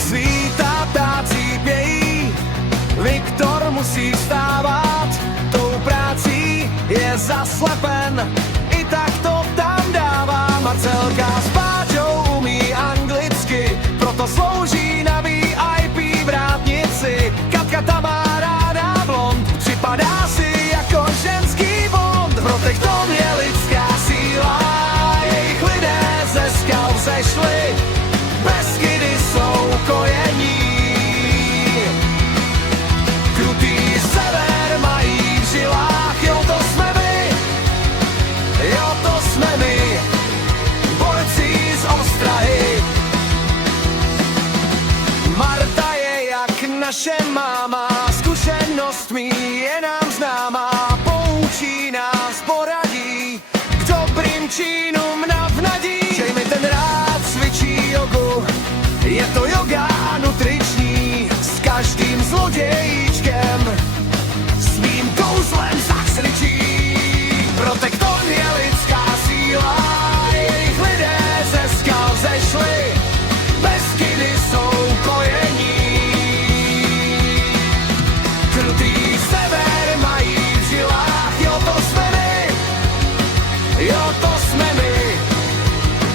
Hodně svítá, ptáci pějí, Viktor musí vstávat, tou prácí je zaslepen, i tak to tam dává. Marcelka s Páťou umí anglicky, proto slouží na VIP vrátnici. Katka ta má ráda blond, připadá si jako ženský Bond. Protekton je lidská síla, jejich lidé ze skal vzešli, Beskydy jsou kojení. Krutý sever mají v žilách, jo to jsme my, jo to jsme my, borci z Ostrahy. Marta je jak naše máma, zkušenostmi je nám známá, poučí nás, poradí k dobrým činům navnadí. Že mi ten rád cvičí jogu, je to yoga nutriční, s každým zlodějíčkem svým kouzlem zachřičí. Protekton je lidská síla, jejich lidé ze skal zešli, Beskydy jsou kojení. Krutý sever mají v žilách, jo to jsme my, jo to jsme my,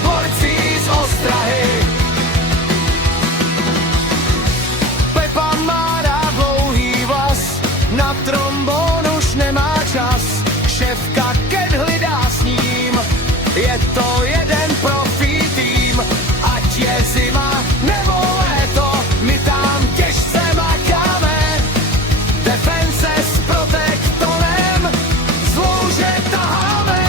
borci z Ostrahy. Pepa má rád dlouhý vlas, na trombón už nemá čas, šéfka Ken hlídá s ním, je to jeden profi tým, ať je zima nebo léto, my tam těžce makáme, defense s protektonem, zlouže taháme.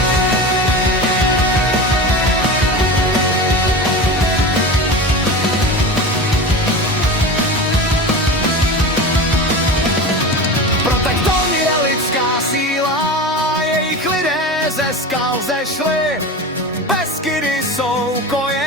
Protekton je lidská síla, jejich lidé ze skal zešli, Beskydy jsou koje.